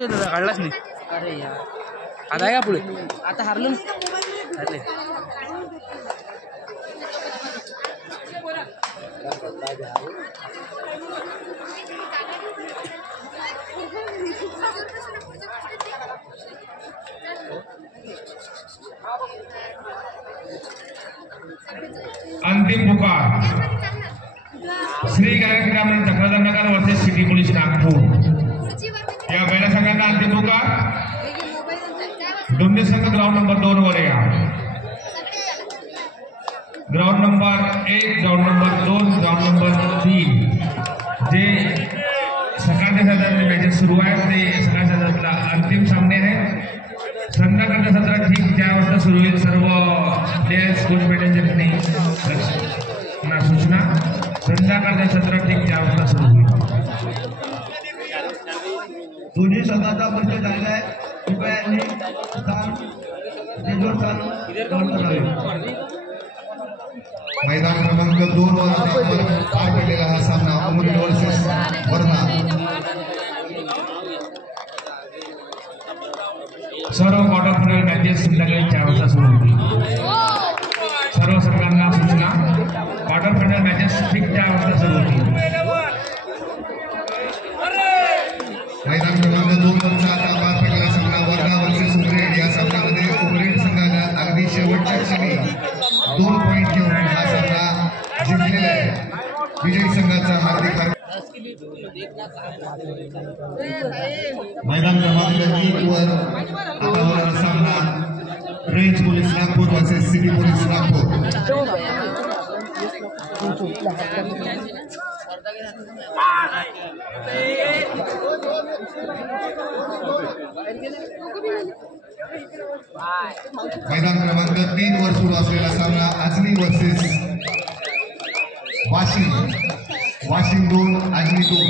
काढलाच नाही. अरे यार आता आहे का पुढे? आता हारलो ना. हरले. अंतिम पुकार श्री गणेश ग्रामीण तक्रारनगर वर्सेस सिटी पोलीस नागपूर या बैला संघांना अंतिम पुकार. दोन्ही संघ ग्राउंड नंबर 2 वर या. Ground number 1, ground number 2, ground number 3 जे सकाळच्या सत्रातले मॅचेस सुरू आहेत ते सकाळच्या सत्रातला अंतिम सामने आहेत. संध्याकाळच्या सत्रात ठीक 4 वाजता सुरू होईल. सर्व प्लेयर्स कोच मॅनेजरनी सूचना संध्याकाळच्या सत्रात ठीक 4 वाजता सुरू होईल. दोन्ही संघाचा परिचय झालेला आहे. कृपया मैदान क्रमांक 2 वर पार पडलेला हा सामना अमोली वर्सेस वर्धा. सर्व क्वार्टर फायनल मॅचेस संध्याकाळी 4 वाजता सुरू होतील. सर्व संघांना सूचना क्वार्टर फायनल मॅचेस ठीक 4 वाजता सुरू होतील. मैदान क्रमांक 2 वरचा आता पार पडलेला सामना वर्धा वर्सेस उमरेड. या सामन्यामध्ये उमरेड संघाला अगदी शेवटच्या क्षणी 2 पॉईंट घेऊन हा सामना जिंकलेला आहे. विजयी संघाचा हार्दिक मैदान क्रमांक 1 वर आता होणारा सामना range police Nagpur versus city police Nagpur. मैदान क्रमांक 3 वर सुरू असलेला सामना आजनी वर्सेस वाशिम. वाशिम 2, आजनी 2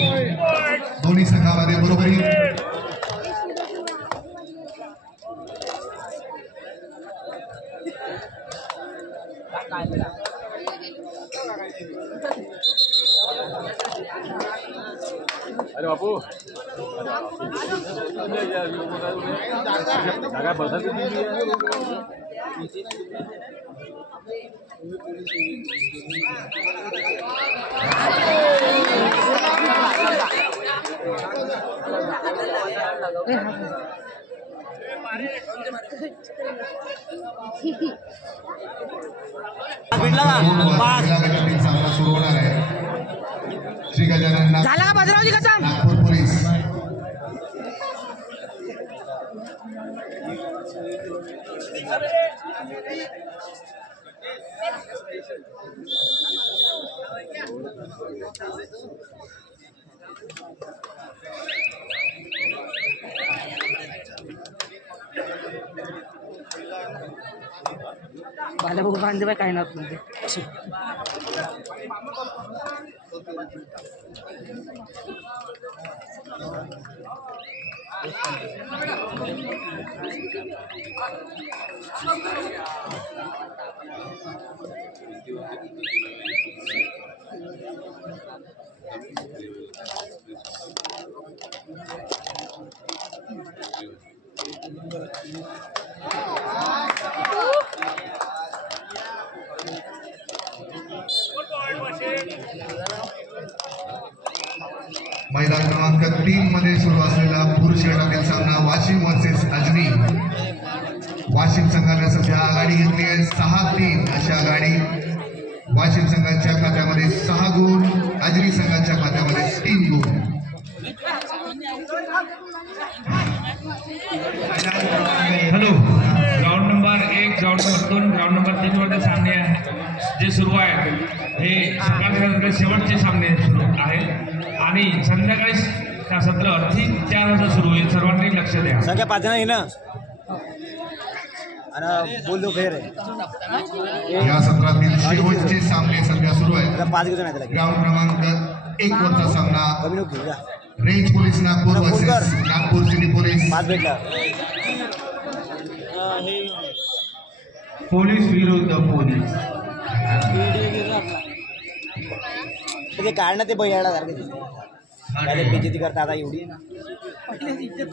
दोन्ही संघामध्ये बरोबरी. अरे बापू सामना सुरू होणार आहे. श्री गजानन झाला का बाजरावजी कसं नागपूर पोलीस. बाला बघू बांधे बाय काय ना म्हणजे मैदान क्रमांक 3 मध्ये सुरू असलेला पुरुष गटातील सामना वाशिम वर्सेस अजनी. वाशिम संघाने सध्या आघाडी घेतली आहे 6-3 अशी आघाडी. वाशिम संघाच्या खात्यामध्ये 6 गुण, अजनी संघाच्या खात्यामध्ये 3 गुण. Hello, ground number 1, ground number 2, ground number 3 वरचे सामने जे सुरू आहेत हे सकाळच्या शेवटचे सामने सुरू आहेत आणि संध्याकाळी सत्र ठीक 4 वाजता सुरू होईल. सर्वांनी लक्ष द्या. सगळ्या 5 जण आहे ना आणि बोललो फेर आहे. या सत्रातील शेवटचे सामने सध्या सुरू आहेत. 5 जण आहेत. ग्राउंड क्रमांक 1 वरचा सामना कमी नको घेऊ. Range police Nagpur versus Nagpur city police. 5 भेटला. पोलीस विरुद्ध पोलीस. ते काढणं ते बैलाला सारखे त्याला बेइज्जती करता आता एवढी इज्जत नाही इज्जत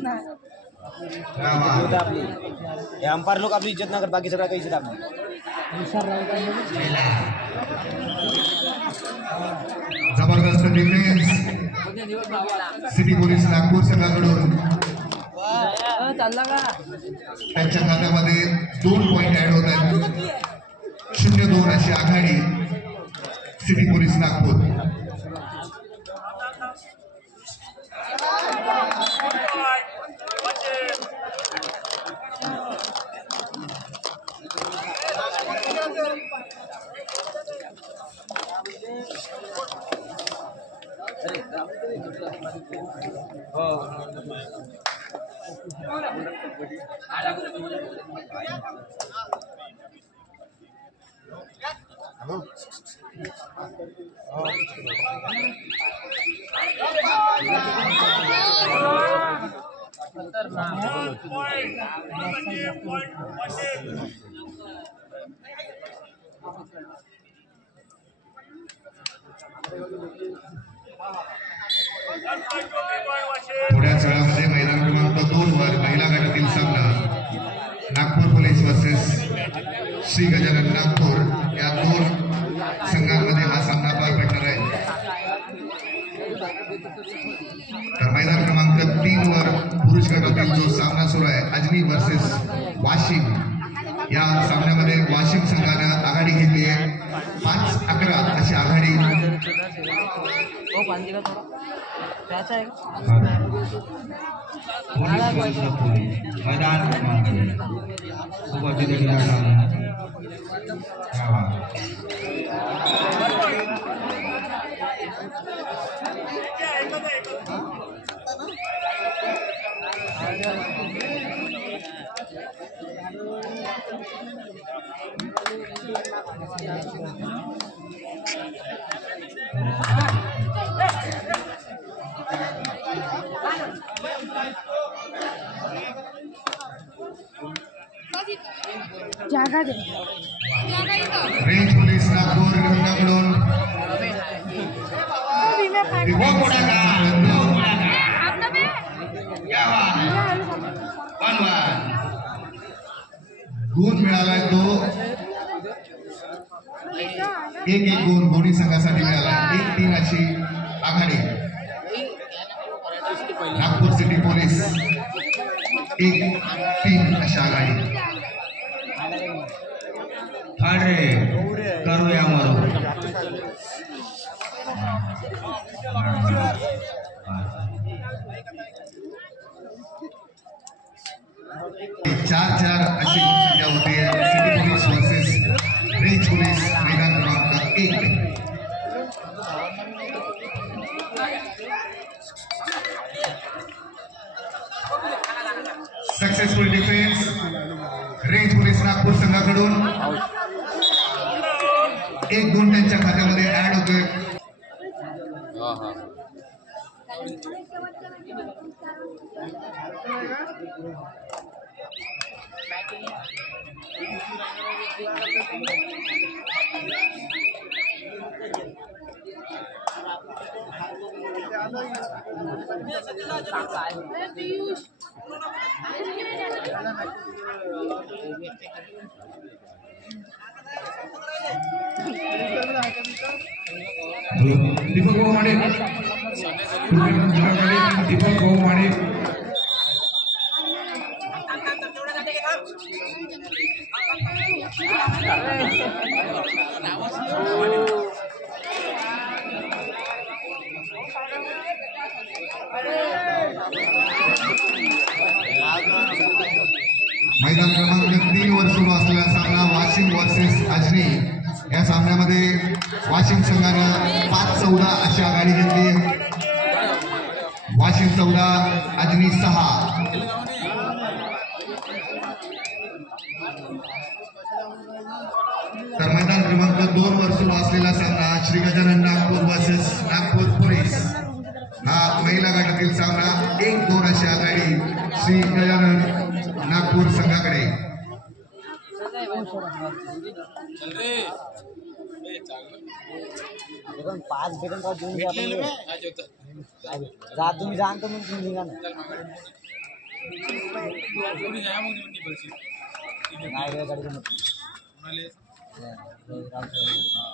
होतं आपली हे अंपायर लोक आपली इज्जत ना करत बाकी सगळं काही इज्जत आपली जबरदस्त डिफेन्स सिटी पोलीस नागपूर संघाकडून चालला का त्यांच्या खात्यामध्ये 2 पॉइंट ऍड होत आहेत 0-2 अशी आघाडी सिटी पोलीस नागपूर. थोड्याच वेळामध्ये मैदान क्रमांक 2 वर महिला गटातील सामना नागपूर पोलीस वर्सेस श्री गजानन नागपूर या 2 संघांमध्ये हा सामना पार पडणार आहे. तर मैदान क्रमांक 3 वर पुरुष गटातील जो सामना सुरू आहे अजनी वर्सेस वाशिम या सामन्यामध्ये वाशिम संघानं आघाडी घेतली आहे 5-11 अशी आघाडी. पाणी का थोडा प्यायचा आहे का मैदान जागा दे रेंज पोलीस नागपूर विरुद्धकडून गुण मिळालाय तो 1-1 गुण दोन्ही संघासाठी मिळाला 1-3 अशी आघाडी. नागपूर सिटी पोलीस 1-3 अशी आघाडी. अरे करूया मरो 4-4 अशी संख्या होती city police versus range police मैदान क्रमांक 1. Successful defence range police Nagpur संघाकडून 1 गुण त्यांच्या खात्यामध्ये ऍड होते. दीपक भाऊ माडे दीपक भाऊ माडे मैदान क्रमांक 3 वर सुरू असलेला सामना वाशिम वर्सेस अजनी या सामन्यामध्ये वाशिम संघानं 5-14 अशी आघाडी घेतली. वाशिम 14 अजनी 6. तर मैदान क्रमांक 2 वर सुरू असलेला सामना श्री गजानन नागपूर वर्सेस नागपूर पोलीस हा महिला गटातील सामना 1-2 अशी आघाडी श्री गजानन नागपूर संघाकडे. पण 5 भेटून का देऊन द्या आपण जा तुम्ही जा तर मग तुम्ही निघा ना नाही रे गाडी जमत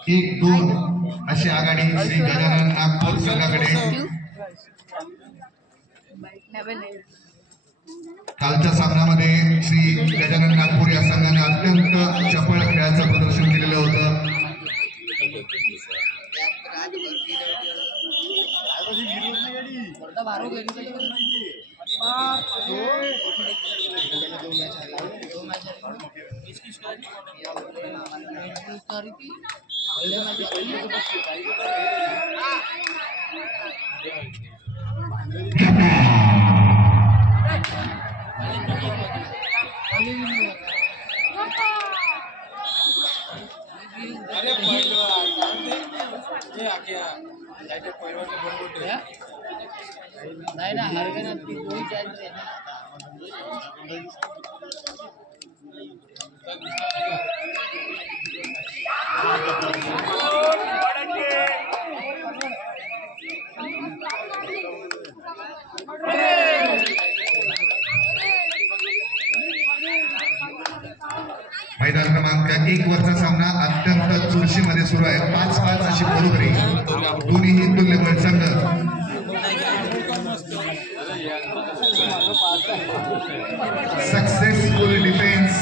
1-2 अशी आघाडी श्री गजानन नागपूर संघाकडे. कालच्या सामन्यामध्ये श्री गजानन नागपूर या संघाने अत्यंत चपळ खेळाचं प्रदर्शन केलेलं होतं. नाही ना हरगना ती कोई चान्स आहे मैदान क्रमांक 1 वरचा सामना अत्यंत चुरशीमध्ये सुरू आहे. 5-5 अशी बरोबरी. दोन्हीही तुल्यबळ संघ. Successful defence.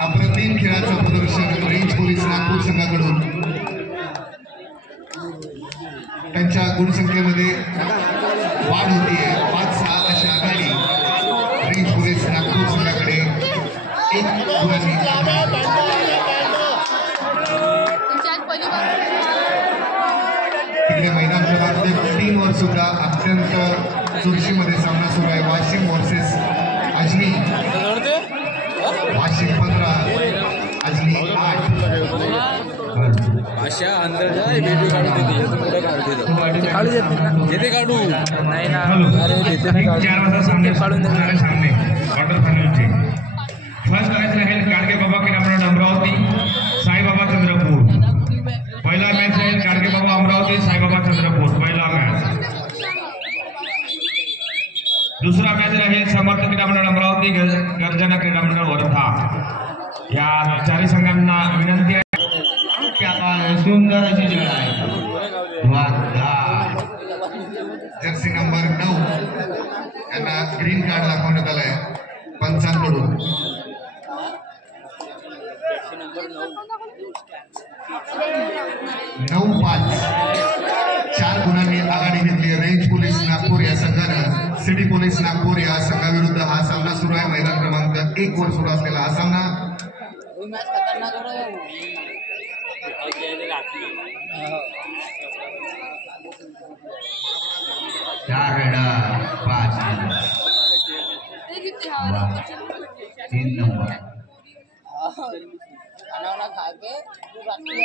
अप्रतिम खेळाचं प्रदर्शन रेंज पोलीस नागपूर संघाकडून. त्यांच्या गुणसंख्येमध्ये वाढ होतीये. 5-6 अशी आघाडी रेंज पोलीस नागपूर संघाकडे. 1 गुणांनी तिकडे मैदान क्रमांक 3 वर सुद्धा अत्यंत चुरशीमध्ये सामना सुरू आहे. वाशिम वर्सेस अजनी. वाशिम 15 अजनी 8. अशा अंदाज बेबी काढू देते काढू नाही ना. फर्स्ट मॅच रहेल गाडगे बाबा के नाम अमरावती साईबाबा चंद्रपूर. पहिला मॅच रहेल गाडगे बाबा अमरावती साईबाबा चंद्रपूर पहिला मॅच. दुसरा मॅच रहेल समर्थ क्रीडा मंडळ अमरावती गर्जना क्रीडा मंडळ वर्धा. या चारही संघांना विनंती आहे की आता सुंदर अशी खेळ आहे. जर्सी नंबर 9 यांना ग्रीन कार्ड दाखवण्यात आलाय पंचांकडून. 9-5 4 गुणांनी आघाडी घेतली रेंज पोलीस नागपूर या संघानं. सिटी पोलीस नागपूर या संघाविरुद्ध हा सामना सुरू आहे. मैदान क्रमांक 1 वर सुरू असलेला हा सामना. खाना खा के रात्रि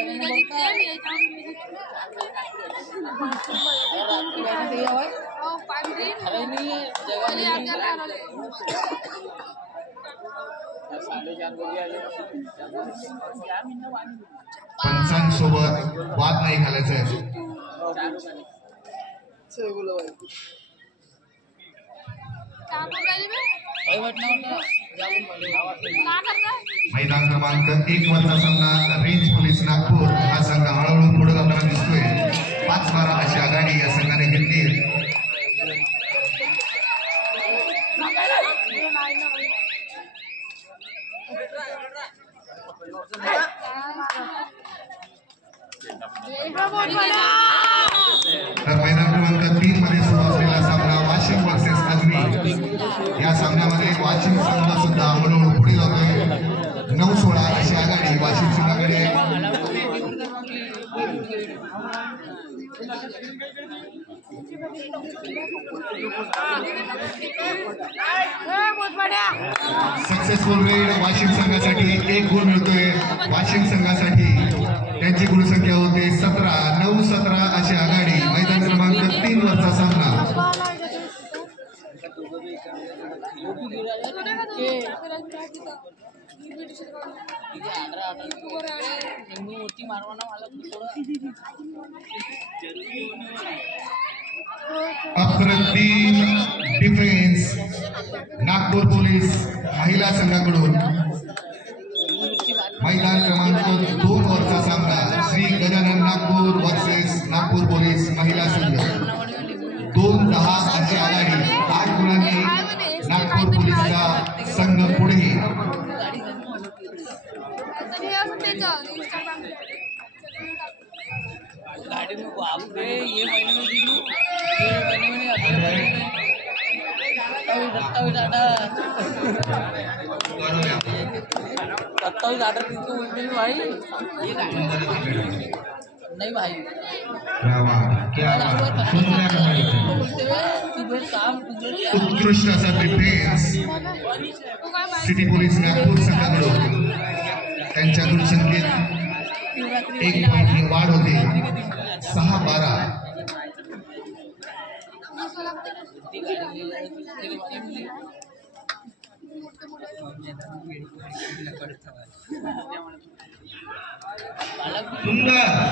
पंचांसोबत वाद नाही घालायचा आहे. मैदान क्रमांक 1 वरचा सामना रेंज पोलीस नागपूर हा संघ हळूहळू पुढे जाताना दिसतोय. 5-12 अशी आघाडी या संघाने घेतली. तर मैदान क्रमांक 3 मध्ये सुरू असलेला सामना वाशिम वर्सेस अजनी. या सामन्यामध्ये वाशिम संघ सुद्धा हळूहळू पुढे जातोय. 9-16 अशी आघाडी वाशिम संघाकडे. सक्सेसफुल रेड वाशिम संघासाठी 1 गुण मिळतोय. वाशिम संघासाठी त्यांची गुणसंख्या होते 17. 9-17 अशी आघाडी. मैदान क्रमांक 3 वरचा सामना. मूर्ती मारवाना मला अप्रतिम डिफेन्स नागपूर पोलीस महिला संघाकडून मैदान क्रमांक 2 वरचा सामना श्री गजानन नागपूर वर्सेस नागपूर पोलीस महिला संघ 2-10 अशी आघाडी 8 गुणांनी नागपूर पोलीसचा संघ पुढे गाड़ी में बाप रे ये महीने में दिलू ये महीने में अगले महीने सत्तावीस आठ किसको बोलते हैं भाई ये नहीं भाई उत्कृष्ट असा डिफेन्स सिटी पोलीस नागपूर संघाकडून त्यांच्याकडून संख्येत 1 पॉईंटनी वाढ होते 6-12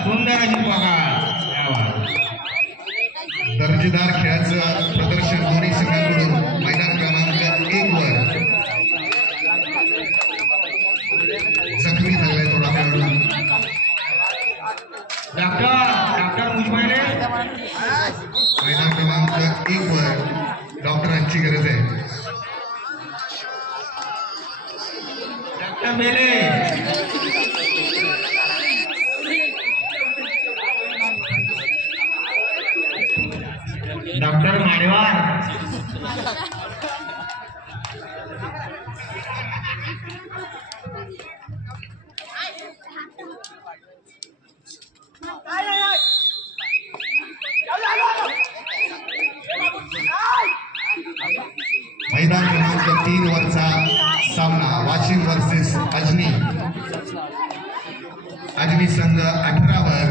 सुंदर अशी पगार दर्जेदार खेळाचं प्रदर्शन दोन्ही संघांकडून मैदान क्रमांक 1 वर जखमी झालाय थोडा खेळाडू डॉक्टर मुजमले मैदान क्रमांक 1 वर डॉक्टरांची गरज आहे डॉक्टर मेले डॉक्टर माडेवार मैदान क्रमांक 3 वरचा सामना वाशिम वर्सेस अजनी संघ 18 वर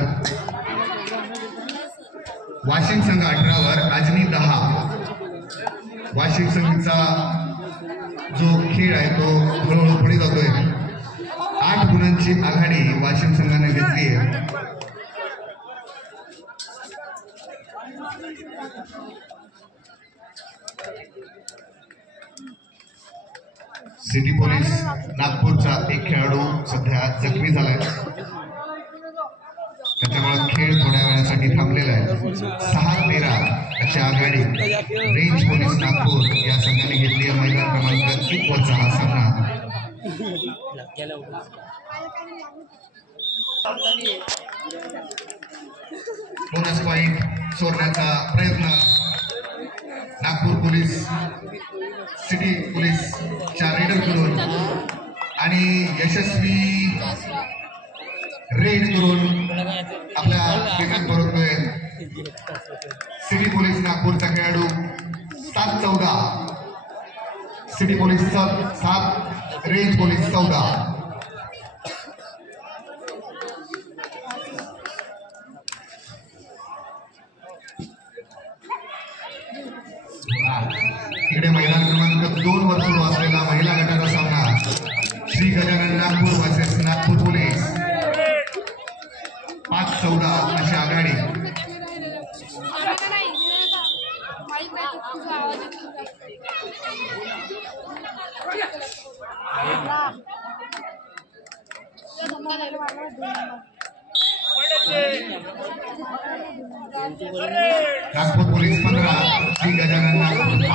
वाशिम संघ 18 वर अजनी 10 वाशिम संघचा जो खेळ आहे तो हळूहळू पुढे जातोय 8 गुणांची आघाडी वाशिम संघाने घेतली आहे सिटी पोलीस नागपूरचा एक खेळाडू सध्या जखमी झालाय त्याच्यामुळे खेळ थोड्या वेळासाठी थांबलेला आहे 6-13 अशी आघाडी रेंज पोलीस नागपूर या संघाने घेतली आहे मैदान क्रमांक 1 वरचा हा सामना बोनस पॉइंट सोडण्याचा प्रयत्न नागपूर पोलीस सिटी पोलीसच्या रेडरकडून आणि यशस्वी रेड करून आपल्या विकेट परततोय सिटी पोलीस नागपूरचा खेळाडू 7-14 सिटी पोलीस 7 रेंज पोलीस 14 इकडे मैदान क्रमांक 2 वर सुरू असलेला महिला गटाचा सामना श्री गजानन नागपूर वर्सेस नागपूर पोलीस 5-14 अशी आघाडी नागपूर पोलीस 15 श्री गजानन नागपूर 5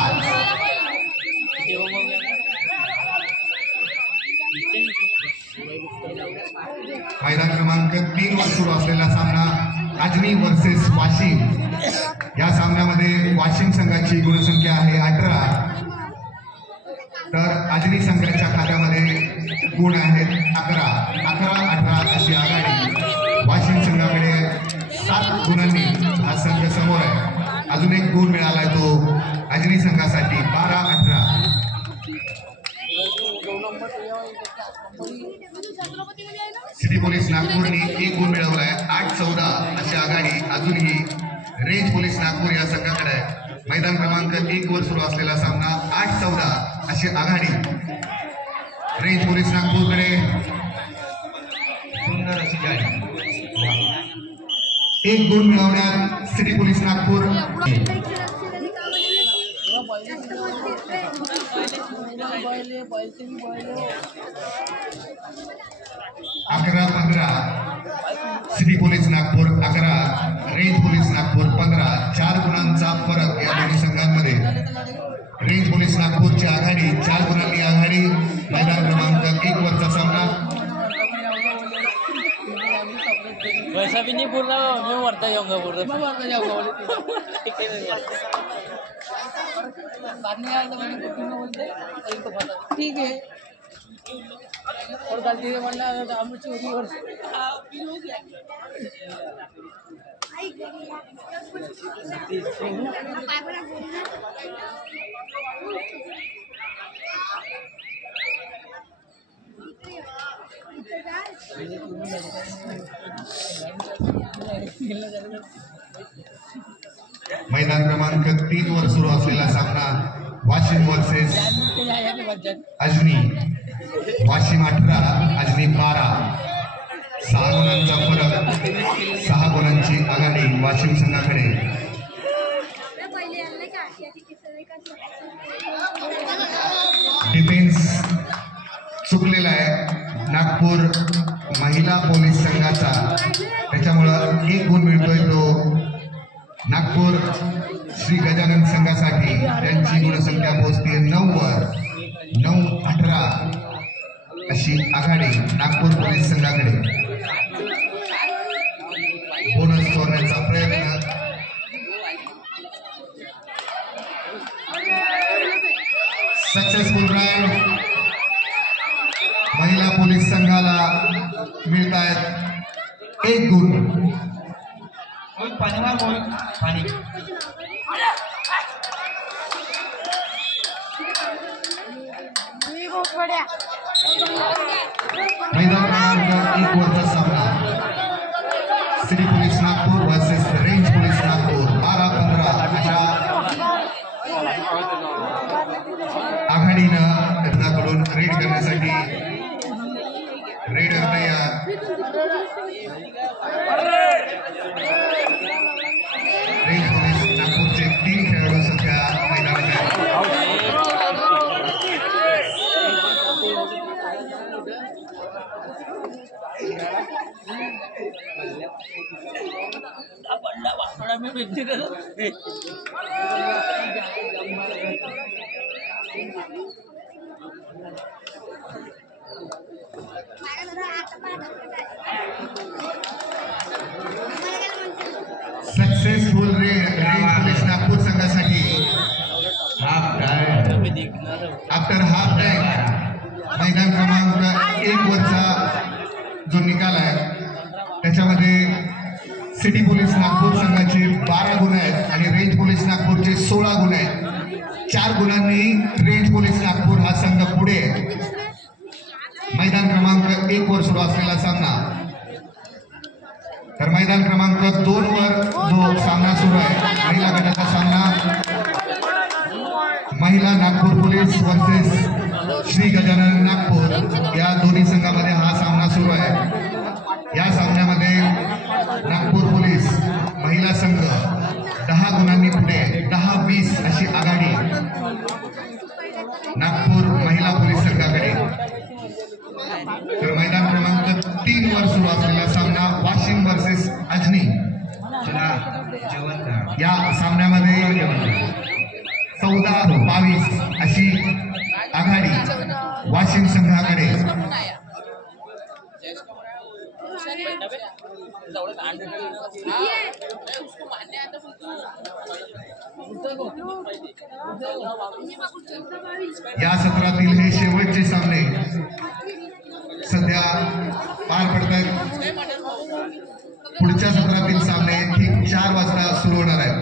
मैदान क्रमांक 3 वर सुरू असलेला सामना अजनी वर्सेस वाशिम या सामन्यामध्ये वाशिम संघाची गुणसंख्या आहे 18 तर अजनी संघाच्या खात्यामध्ये गुण आहेत 11-18 अशी आघाडी वाशिम संघाकडे 7 गुणांनी हा संघ समोर आहे अजून एक गुण मिळालाय तो अजनी संघासाठी 12-18 सिटी पोलीस नागपूरने 1 गुण मिळवलाय 8-14 अशी आघाडी अजूनही रेंज पोलीस नागपूर या संघाकडे आहे मैदान क्रमांक 1 वर सुरू असलेला सामना 8-14 अशी आघाडी रेंज पोलीस नागपूरकडे सुंदर अशी गाडी 1 गुण मिळवण्यात city police Nagpur 11-15 city police Nagpur 11 range police Nagpur 15 4 गुणांचा फरक या दोन्ही संघांमध्ये रेंज पोलीस नागपूरची आघाडी 4 गुणांनी आघाडी मैदान क्रमांक 1 वरचा सामना वैसा भी नहीं बोल रहा मैं मरता जाऊंगा बोल रहा मैं मरता जाऊंगा बोले ठीक है और गलती से बोलना हम चोरी और मैदान क्रमांक 3 वर सुरू असलेला सामना वाशिम वर्सेस अजनी वाशिम 18 अजनी 12 6 गुणांचा फरक 6 गुणांची आघाडी वाशिम संघाकडे डिफेन्स चुकलेला आहे नागपूर महिला पोलीस संघाचा त्याच्यामुळं 1 गुण मिळतोय तो नागपूर श्री गजानन संघासाठी त्यांची गुणसंख्या पोहोचते 9 वर 9-18 अशी आघाडी नागपूर पोलीस संघाकडे बोनस चोरण्याचा प्रयत्न सक्सेसफुल राईड महिला पोलीस संघाला मिळत आहेत 1 गुण पाणी मार बोल पाणी मैदान क्रमांक 1 वरचा सामना city police Nagpur versus range police Nagpur 12-15 अशा आघाडीनं त्यांच्याकडून रेड करण्यासाठी रेडर तयार रेंज पोलीस नागपूरचे 3 खेळाडू सध्या मैदानात सक्सेसफुल रेंज पोलीस नागपूर संघासाठी आफ्टर हाफ टाइम मैदान क्रमांक 1 वरचा जो निकाल आहे त्याच्यामध्ये सिटी पोलीस नागपूर संघाचे 12 गुण आहेत आणि रेंज पोलीस नागपूरचे 16 गुण आहेत 4 गुणांनी रेंज पोलीस नागपूर हा संघ पुढे आहे मैदान क्रमांक 1 वर सुरू असलेला सामना तर मैदान क्रमांक 2 वर जो सामना सुरू आहे महिला गटाचा सामना महिला नागपूर पोलीस वर्सेस श्री गजानन नागपूर या दोन्ही संघामध्ये हा सामना सुरू आहे या सामन्यामध्ये नागपूर पोलीस महिला संघ 10 गुणांनी पुढे 10-20 अशी आघाडी नागपूर महिला पोलीस संघाकडे तर मैदान क्रमांक 3 वर सुरू असलेला सामना वाशिम वर्सेस अजनी या सामन्यामध्ये 14-22 अशी आघाडी वाशिम संघाकडे या सत्रातील हे शेवटचे सामने सध्या पार पडत आहेत पुढच्या सत्रातील सामने ठीक 4 वाजता सुरू होणार आहेत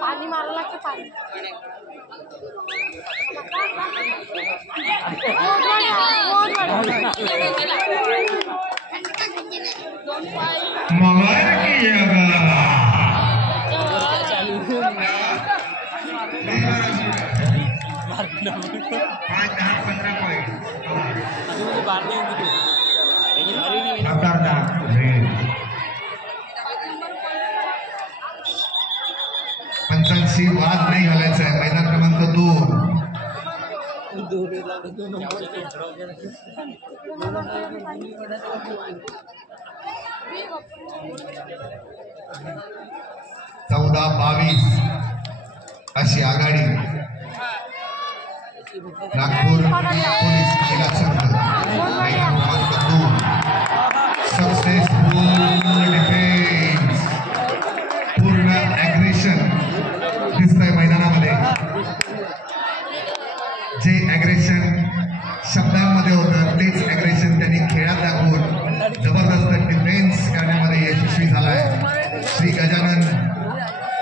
पाणी मारायला लागतं पाणी मगर की जगह 5-10-15 पॉइंट पंचांशी वाद नाही घालायचा आहे. मैदान क्रमांक 2 14-22 अशी आघाडी नागपूर पोलीस महिला संघ. मैदान क्रमांक 2 सक्सेसफुल डिफेन्स. पूर्ण ॲग्रेशन दिसतंय मैदानामध्ये. जे ॲग्रेशन शब्दांमध्ये होतं तेच ॲग्रेशन त्यांनी खेळात दाखवून जबरदस्त डिफेन्स करण्यामध्ये यशस्वी झालाय श्री गजानन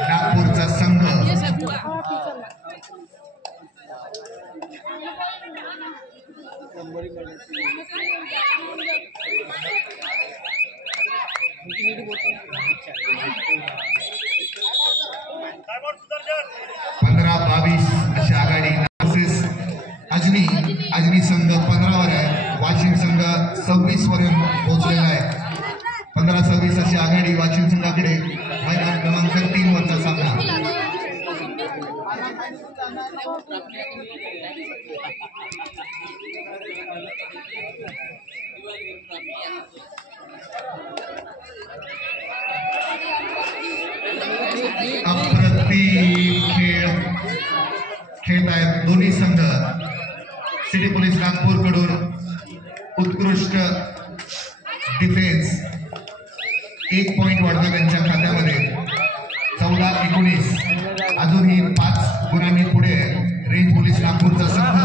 नागपूरचा संघ. पंधरा 22 अशी आघाडी. अजनी संघ 15 आहे. वाशिम संघ 26 पर्यंत पोहोचलेला आहे. 15-26 अशी आघाडी वाशिम संघाकडे. मैदान क्रमांक 3 वरचा सामना. अप्रतिम खेळत आहेत दोन्ही संघ. सिटी पोलीस नागपूर कडून उत्कृष्ट डिफेन्स. 1 पॉइंट वाढतो त्यांच्या खात्यामध्ये. 14-19 अजूनही 5 गुणांनी पुढे रेंज पोलीस नागपूरचा संघ.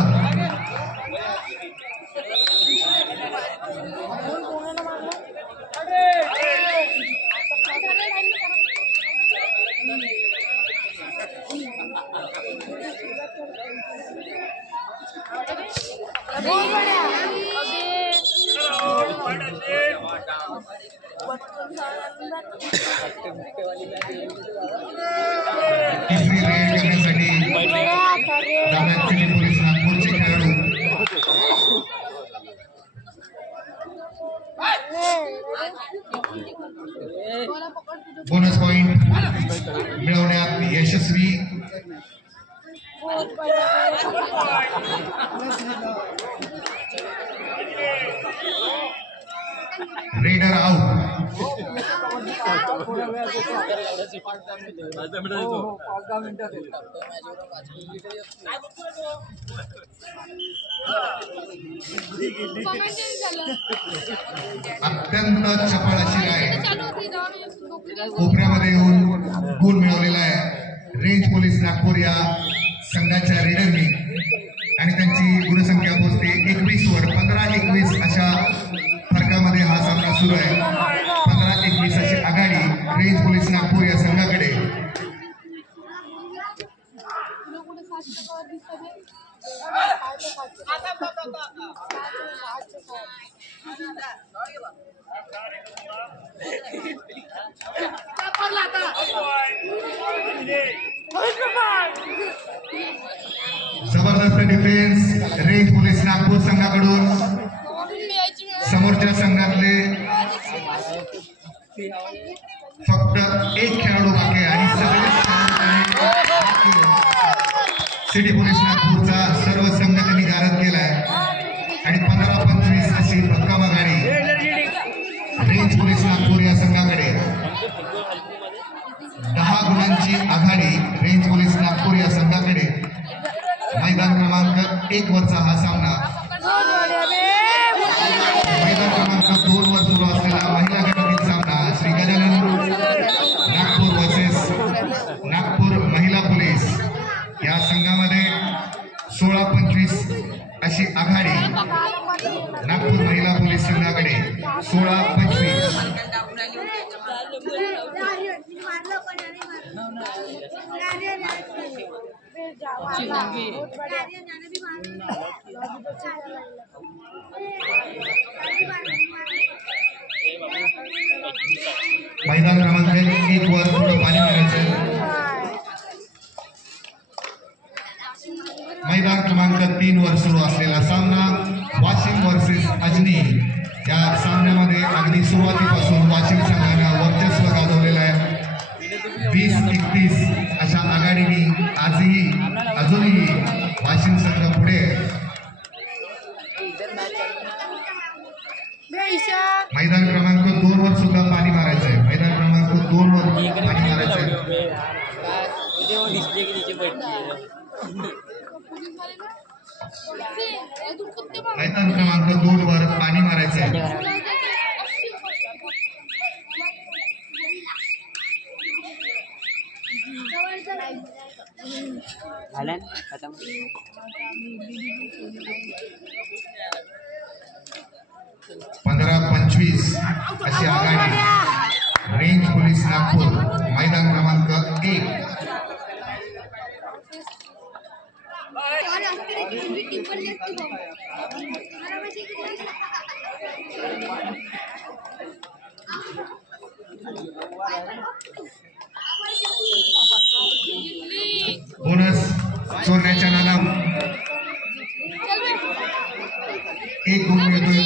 तिसरी रेड करण्यासाठी दादा सिटी पोलीस नागपूरचे खेळाडू. बोनस पॉइंट मिळवण्यात यशस्वी. Raider out. अत्यंत चपळ अशी राईड. कोपऱ्यामध्ये येऊन गोल मिळवलेला आहे रेंज पोलीस नागपूर या संघाच्या रेडरनी आणि त्यांची गुणसंख्या पोहोचते 21 वर. 15-21 अशा फरकामध्ये हा सामना सुरू आहे. 15-21 अशी आघाडी रेंज पोलीस नागपूर या संघाकडे. जबरदस्त डिफेन्स रेंज पोलीस नागपूर संघाकडून समोरच्या संघातले फक्त एक खेळाडू बाकी आणि सिटी पोलीस नागपूरचा सर्व संघ त्यांनी गारद केलाय आणि 15-25 अशी भक्कम आघाडी रेंज पोलीस नागपूर या संघाकडे 10 गुणांची आघाडी रेंज पोलीस नागपूर या संघाकडे मैदान क्रमांक 1 वरचा हा सामना मैदान क्रमांक 2 वर सुरू असलेला महिला गटातील सामना श्री गजानन नागपूर वर्सेस नागपूर महिला पोलीस या संघामध्ये 16-25 अशी आघाडी नागपूर महिला पोलीस संघाकडे 16-25 मैदान क्रमांक 1 वर थोडं पाणी मारायचं मैदान क्रमांक 3 वर सुरू असलेला सामना वाशिम वर्सेस अजनी या सामन्यामध्ये अगदी सुरुवातीपासून वाशिम संघानं वर्चस्व गाजवलेलं आहे 20-31 अशा आघाडीने अजूनही वाशिम संघ पुढे मैदान क्रमांक 2 वर सुद्धा पाणी मारायचंय मैदान क्रमांक 2 वर पाणी मारायचंय मैदान क्रमांक 2 वर पाणी मारायचंय झालं खतम 15-25 अशी आघाडी रेंज पोलीस नागपूर मैदान क्रमांक 1 बोनस चोरण्याच्या नादात 1 गुण मिळतोय